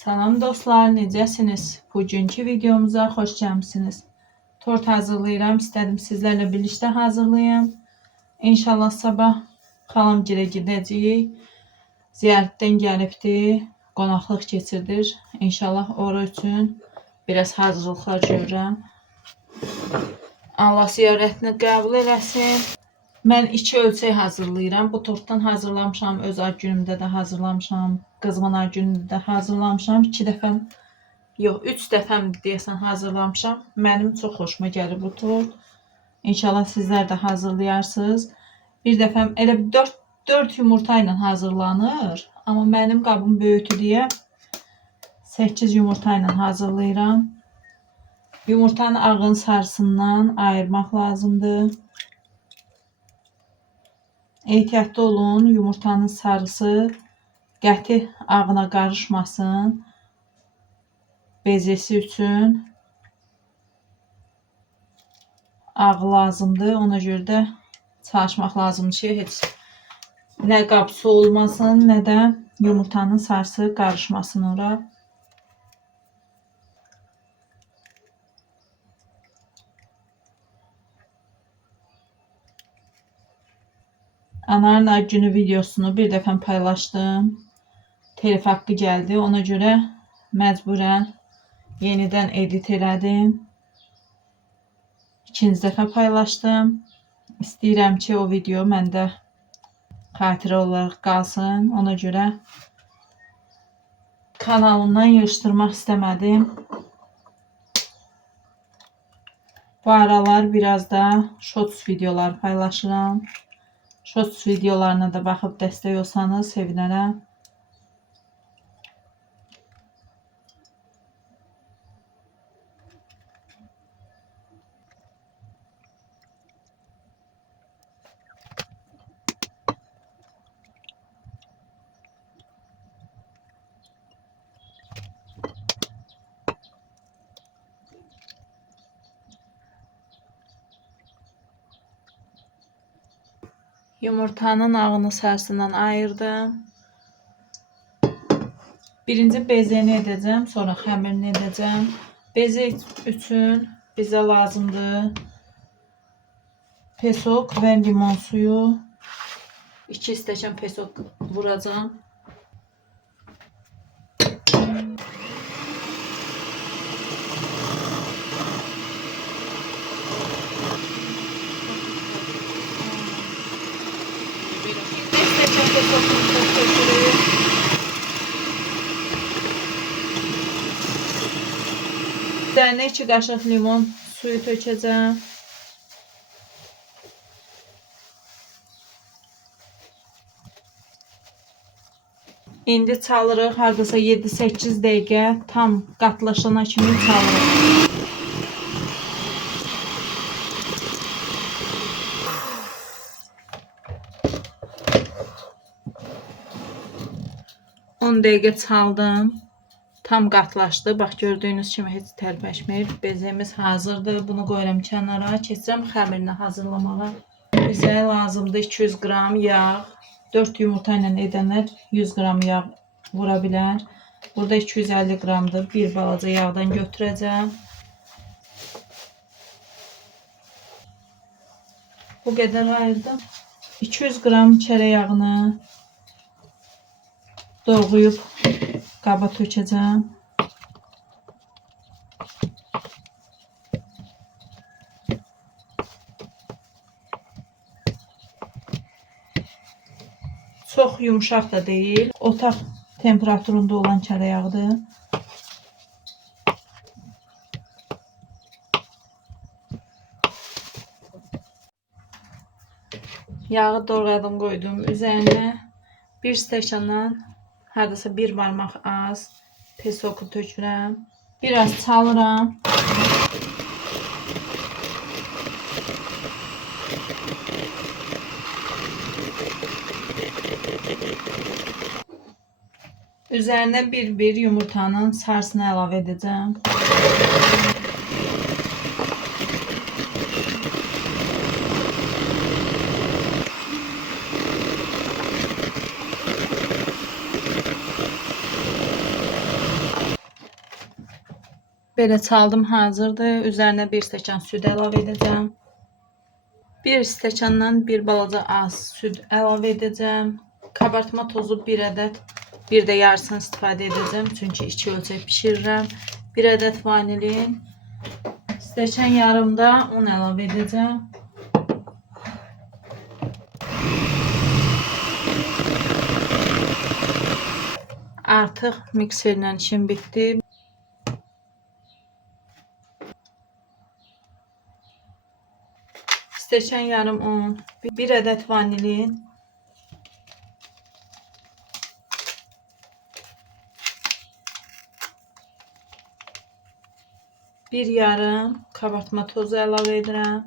Salam dostlar, necəsiniz? Bugünkü videomuza xoş gəlmisiniz. Tort hazırlayıram, istədim sizlərlə birlikdə hazırlayım. İnşallah sabah xalamgilə gedəcəyik. Ziyarətdən gəlibdir, qonaqlıq keçirdir. İnşallah ora üçün biraz hazırlıqlar görürəm. Allah ziyarətini qəbul eləsin. Mən 2 ölçək hazırlayıram. Bu tortdan hazırlamışam, öz ad günümdə də hazırlamışam, qızımın ad günündə də hazırlamışam. 2 dəfəm, yox 3 dəfəm deyəsən hazırlamışam. Mənim çox xoşuma gəlir bu tort. İnşallah sizlər də hazırlayarsınız. Bir dəfəm elə 4 yumurta ilə hazırlanır. Amma mənim qabım böyükdür deyə 8 yumurta ilə hazırlayıram. Yumurtanın ağın sarısından ayırmaq lazımdır. Ehtiyatlı olun, yumurtanın sarısı qəti ağına qarışmasın. Bezesi üçün ağ lazımdır. Ona görə də çalışmaq lazımdır ki, heç nə qab su olmasın, nə də yumurtanın sarısı qarışmasın ora. Anarın ad günü videosunu bir dəfə paylaşdım. Telif haqqı gəldi. Ona görə məcburən yenidən edit elədim. İkinci dəfə paylaşdım. İstəyirəm ki, o video məndə xatirə olaraq qalsın. Ona görə kanalımdan yığışdırmaq istəmədim. Bu aralar biraz da shorts videolar paylaşıram. Shorts videolarına da baxıb dəstək olsanız sevinərəm. Yumurtanın ağını sarısından ayırdım. Birinci bezeni edəcəm, sonra xəmirini edəcəm. Beze üçün bizə lazımdır pesok və limon suyu. 2 stəkan pesok vuracağım. Üzərinə 2 qaşıq limon suyu tökəcəm. İndi çalırıq, hardasa 7-8 dəqiqə tam qatlaşana kimi çalırıq. On dəqiqə çaldım. Tam qatlaşdı. Bax gördüyünüz kimi heç tərpəşmir. Bezemiz hazırdır. Bunu qoyuram kənara. Keçirəm xəmirini hazırlamağa. Bizə lazımdır 200 qram yağ. 4 yumurta ilə edənlər 100 qram yağ vura bilər. Burada 250 qramdır. Bir balaca yağdan götürəcəm. Bu qədər ayırdım. 200 qram çərə yağını doğrayıb qaba tökəcəm. Çox yumuşaq da deyil. Otaq temperaturunda olan çərə yağıdır. Yağı doğradım, qoydum. Üzərinə 1 stəkandan hardasa 1 barmaq az pesoku tökürəm. Biraz çalıram. Üzərinə bir yumurtanın sarısını əlavə edəcəm. Belə çaldım hazırdır. Üzərinə 1 stəkan süd əlavə edəcəm. 1 stəkandan bir balaca az süd əlavə edəcəm. Kabartma tozu 1 ədəd, bir də yarısını istifadə edəcəm. Çünki 2 ölçək bişirirəm. 1 ədəd vanilin. Stəkan yarımda un əlavə edəcəm. Artıq mikserlə işim bitdi. Stəkan yarım un, 1 ədəd vanilin, bir yarım kabartma tozu əlavə edirəm.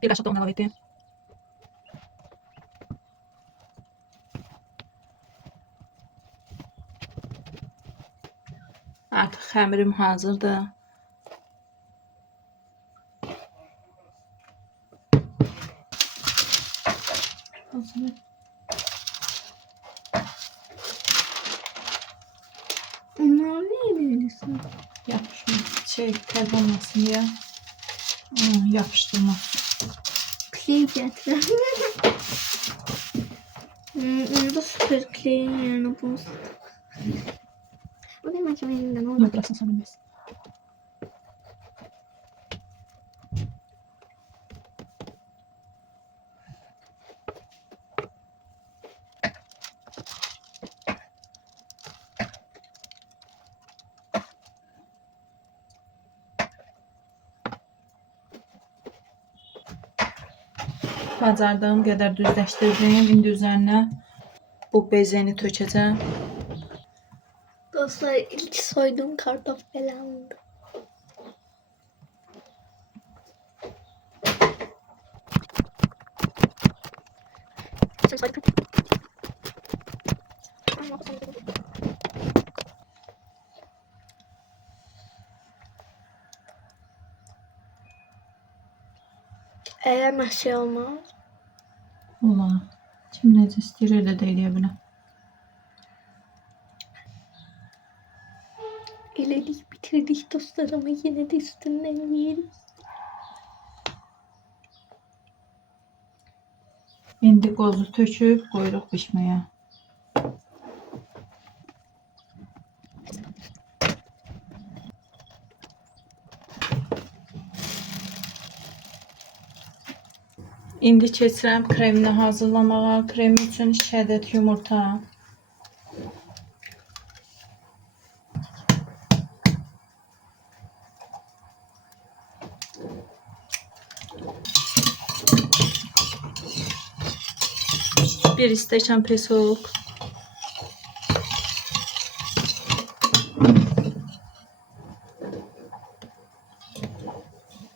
Bir qaşıq da un əlavə etdim. Artıq xəmirim hazırdır. Onlar neydi? Yapışma, tel olmasın diye yapıştırma. Kley getirəm. Onda süper kley yerine bu. Bu da makinenin elinden olur. Yok, burasını sanılmaz. Bacardığım qədər düzləşdirdim. İndi üzərinə bu bezeni tökəcəm. Dostlar ilk soyduğum kartof belandı. Eğer mahşer olmaz. Olar. Kim necə istəyir də eləyə bilər. İledik bitirdik dostlar ama yine de üstünden yiyelim. İndi qozu töküb qoyuruq bişməyə. İndi keçirəm kremini hazırlamağa. Krem üçün 2 ədəd yumurta. Bir stəkan pesok.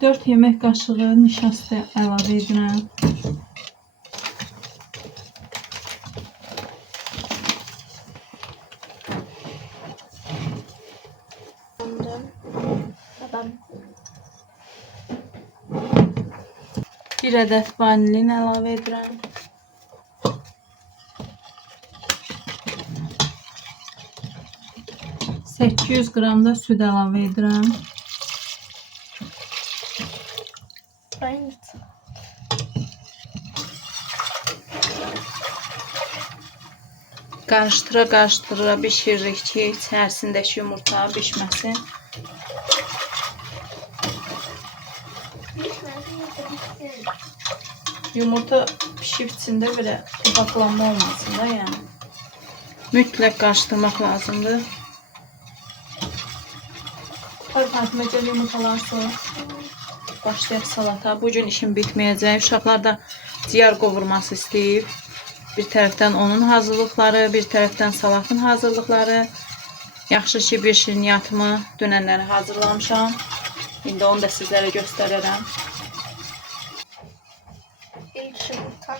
4 yemək qaşığı nişasta əlavə edirəm. Babam. 1 ədəd vanilin əlavə edirəm. $800 qram da süd əlavə edirəm. Aynısı. Qarışdıra bişiririk ki, içərisindəki yumurta bişməsin. Yumurta pişib içində belə topaqlanma olmasın da, yəni. Mütləq qarışdırmaq lazımdır. Fatmacığım yumurtalar sonra başlayaq salata. Bugün işim bitməyəcək. Uşaqlar da ciyar qovurması istəyib. Bir tərəfdən onun hazırlıqları, bir tərəfdən salatın hazırlıqları. Yaxşı ki, bir şirniyyatımı dünənləri hazırlamışam. İndi onu da sizlərə göstərərəm. İlk yumurta.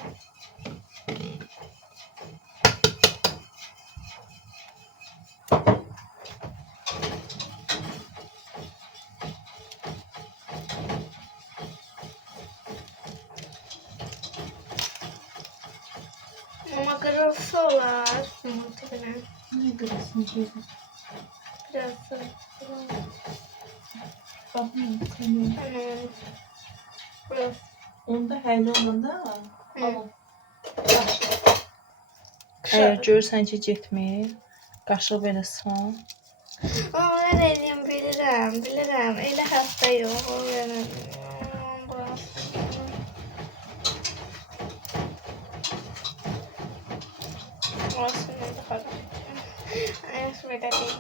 kırılsa olar. Yumurta bile. Ne kırılsın ki? Biraz da. Bakmayın seni. Biraz. Onda həyli olanda Hı. al. Əgər görürsən ki, getmir, qaşıq belə sal. Ama ben eləyim bilirəm. Elə hasta yox. O benim. Aslında daha da. Şöyle değil.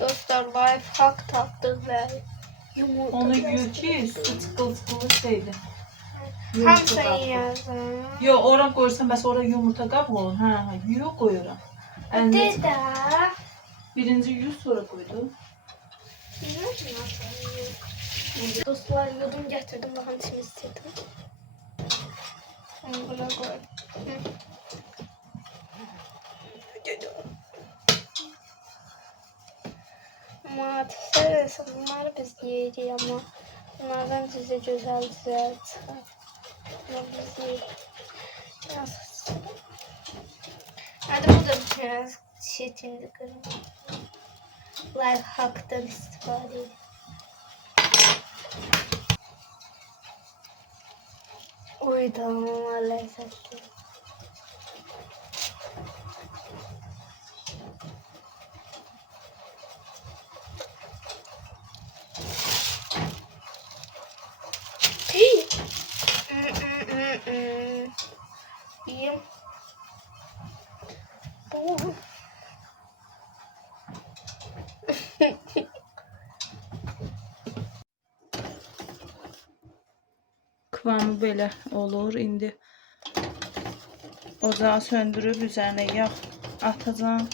Dostlar life hack tapdık ve yumurta. Onu yür ki, su çıqıl-çıqılı şeydir. Hamısını yazdım. Yo, ora qoyursan, bəs ora yumurta qabı olur. Hə, yuyu qoyuram. Dede. Birinci yuyu, sonra qoydu. Dostlar yudum getirdim. Bakın içimi istedim. Onu buna koy. Maalesef bunları biz yiyeceğiz ama bunlardan size güzel çıkar. Ama biz yiyeceğiz. Hadi bu da biraz çetindi kırmızı. Life hack'tan istifade edin. Oy tamam lezzetli. İyiyim. Bu. Kıvamı belə olur. İndi ocağı söndürüb üzərinə yağ atacağım.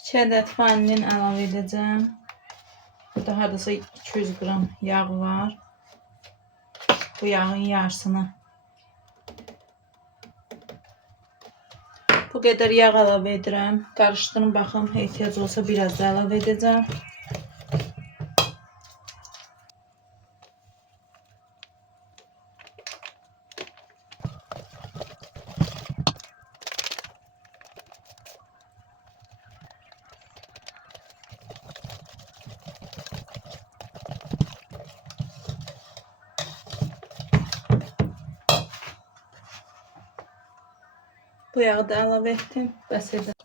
İki ədəd vanilin əlavə edəcəm. Burada hardasa 200 qram yağ var. Bu yağın yarısını. Bu qədər yağ əlavə edirəm. Qarışdırın baxım, ehtiyac olsa biraz da əlavə edəcəm. Bu yağı da əlavə etdim. Bəs edər.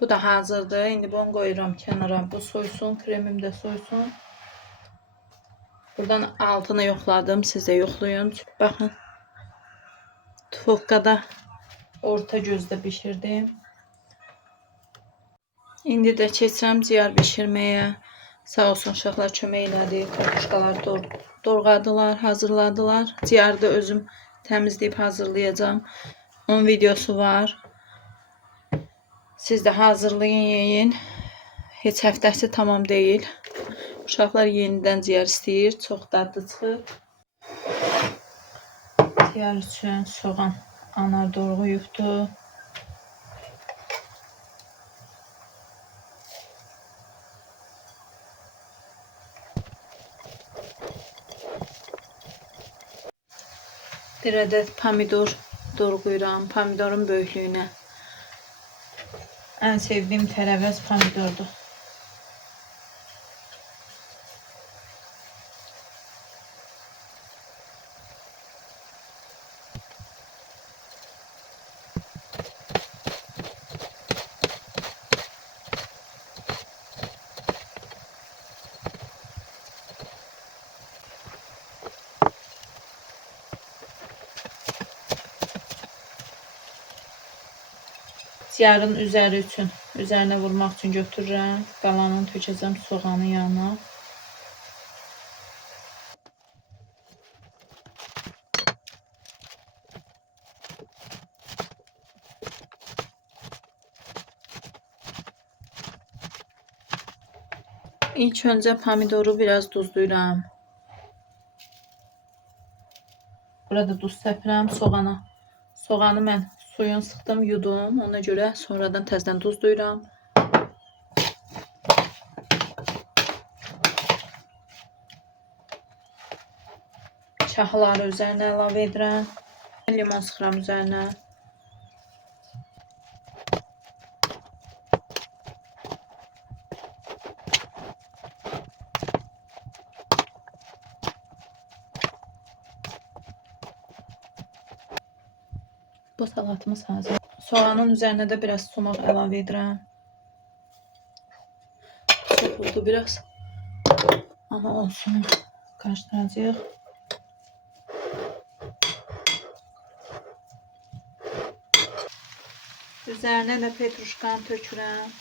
Bu da hazırdır. İndi bunu qoyuram kənara. Bu soysun, kremim də soysun. Buradan altını yoxladım. Siz də yoxlayın. Baxın. Tufokada orta gözdə bişirdim. İndi də keçirəm ciyar bişirməyə. Sağ olsun uşaqlar kömək elədi. Kartuşkalar doğradılar, hazırladılar. Ciyarı da özüm təmizləyib hazırlayacağım. Onun videosu var. Siz də hazırlayın, yeyin. Heç həftəsi tamam deyil. Uşaqlar yenidən ciyar istəyir. Çox dadlı çıxır. Ciyar üçün soğan anar doğrayıbdı. Bir ədəd pomidor doğrayıram. Pomidorun böyüklüyünə. En sevdiğim terevez pomidordu. Siyarın üzəri üçün, üzərinə vurmaq üçün götürürəm. Qalanını tökəcəm soğanın yanına. İlk öncə pomidoru biraz duzluyuram. Burada duz səpirəm soğana. Soğanı mən suyunu sıxdım, yudum. Ona görə sonradan təzədən duzluyuram. Şahları üzərinə əlavə edirəm. Limon sıxıram üzərinə. Bu salatımız hazır. Soğanın üzərinə də biraz sumaq əlavə edirəm. Çox oldu biraz. Amma olsun. Qarışdıracağıq. Üzərinə də petruşkanı tökürəm.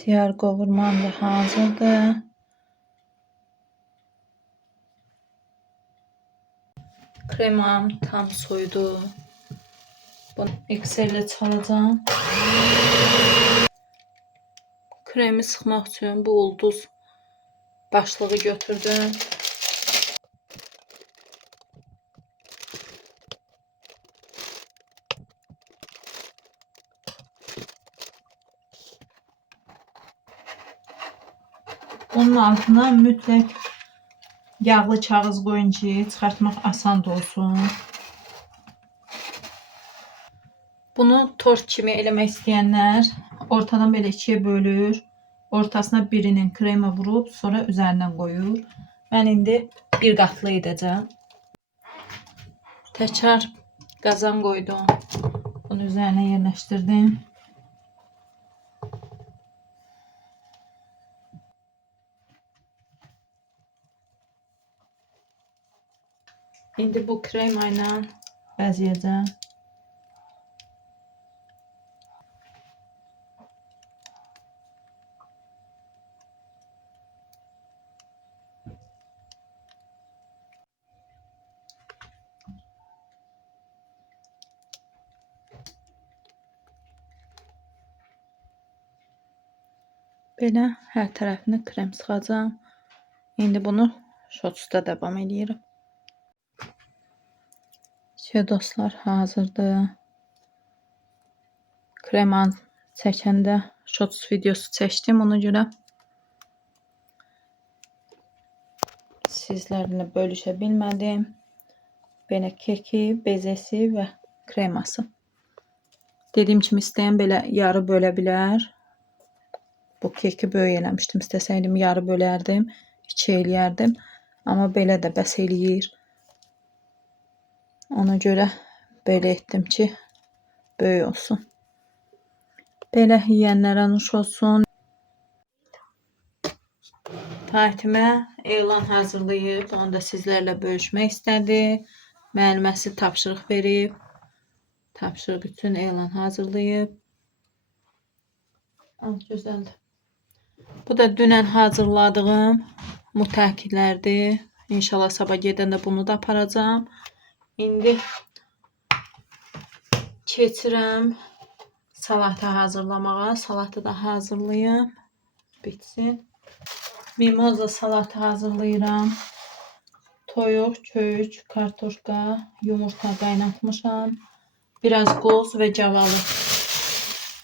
Siyar qovurmam da hazırdır. Kremam tam soydu. Bunu mikserlə çalacağım. Kremi sıxmaq üçün bu ulduz başlığı götürdüm. Bunun altına mütləq yağlı kağız qoyun ki, çıxartmaq asan olsun. Bunu tort kimi eləmək istəyənlər ortadan belə ikiyə bölür. Ortasına birinin krema vurub, sonra üzərindən qoyur. Mən indi bir qatlı edəcəm. Təkrar qazan qoydum. Bunu üzərinə yerləşdirdim. İndi bu krema ilə bəzəyəcəm. Belə hər tərəfini krem sıxacağım. İndi bunu şotsda davam edirəm. Dostlar hazırdır. Kremanı çəkəndə shots videosu çəkdim. Ona görə sizlərlə bölüşə bilmədim. Belə keki, bezesi və kreması. Dediyim kimi istəyən belə yarı bölə bilər. Bu keki böyük eləmişdim. İstəsəydim yarı bölərdim. 2 eləyərdim. Amma belə də bəs eləyir. Ona görə belə etdim ki, böyük olsun. Belə yeyənlərə nuş olsun. Fatimə elan hazırlayıb. Onu da sizlərlə bölüşmək istədi. Müəlliməsi tapşırıq verib. Tapşırıq üçün elan hazırlayıb. Gözəldir. Bu da dünən hazırladığım mütəkkillərdir. İnşallah sabah gedəndə bunu da aparacağım. İndi keçirəm salata hazırlamağa. Salatı da hazırlayım. Bitsin. Mimoza salata hazırlayıram. Toyuq, köyük, kartoşka, yumurta qaynatmışam. Biraz qoz və cavalı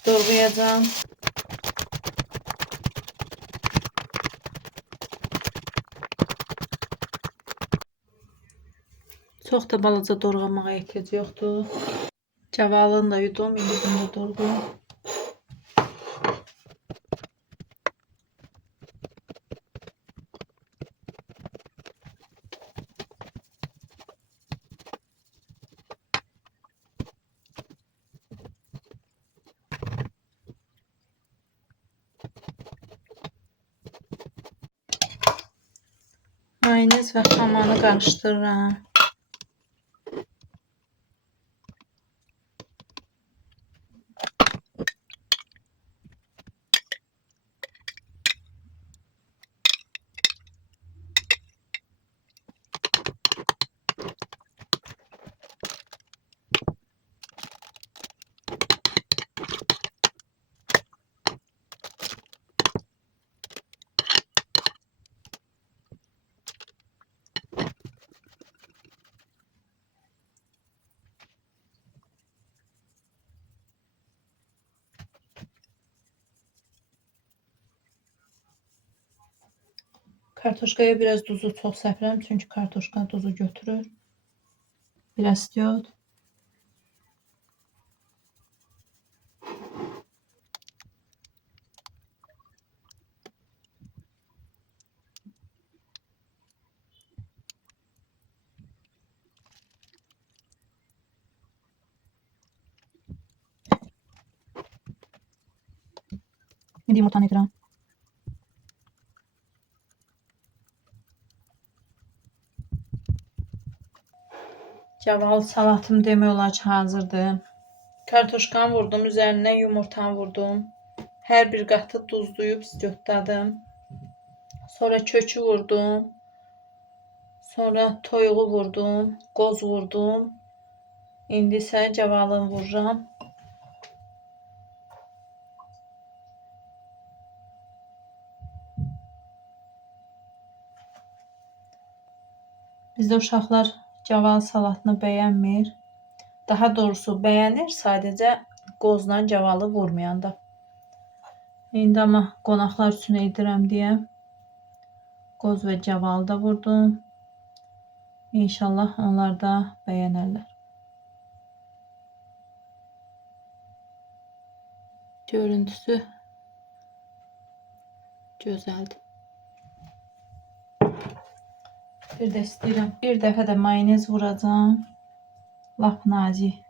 doğrayacağım. Çox da balaca doğramağa ehtiyac yoxdur. Cavalını da yudum, indi bunu da doğrayım. mayonez və hamanı qarışdırıram. Kartoşkaya biraz duzu çox səpirəm, çünki kartoşka duzu götürür. Biraz yod. İndi yumurtanı edirəm. Cavalı salatım demək olar ki, hazırdır. Kartoşkanı vurdum, üzərinə yumurtanı vurdum. Hər bir qatı duzlayıb istiotladım. Sonra kökü vurdum. Sonra toyuğu vurdum, qoz vurdum. İndi isə cavalını vururam. Bizdə uşaqlar caval salatını bəyənmir. Daha doğrusu bəyənir, sadəcə qozla cavalı vurmayanda. İndi amma qonaqlar üçün edirəm deyə qoz və cavalı da vurdum. İnşallah onlar da bəyənərlər. Görüntüsü gözəldir. Bir də istəyirəm, bir dəfə də mayonez vuracağım. Lap nazik.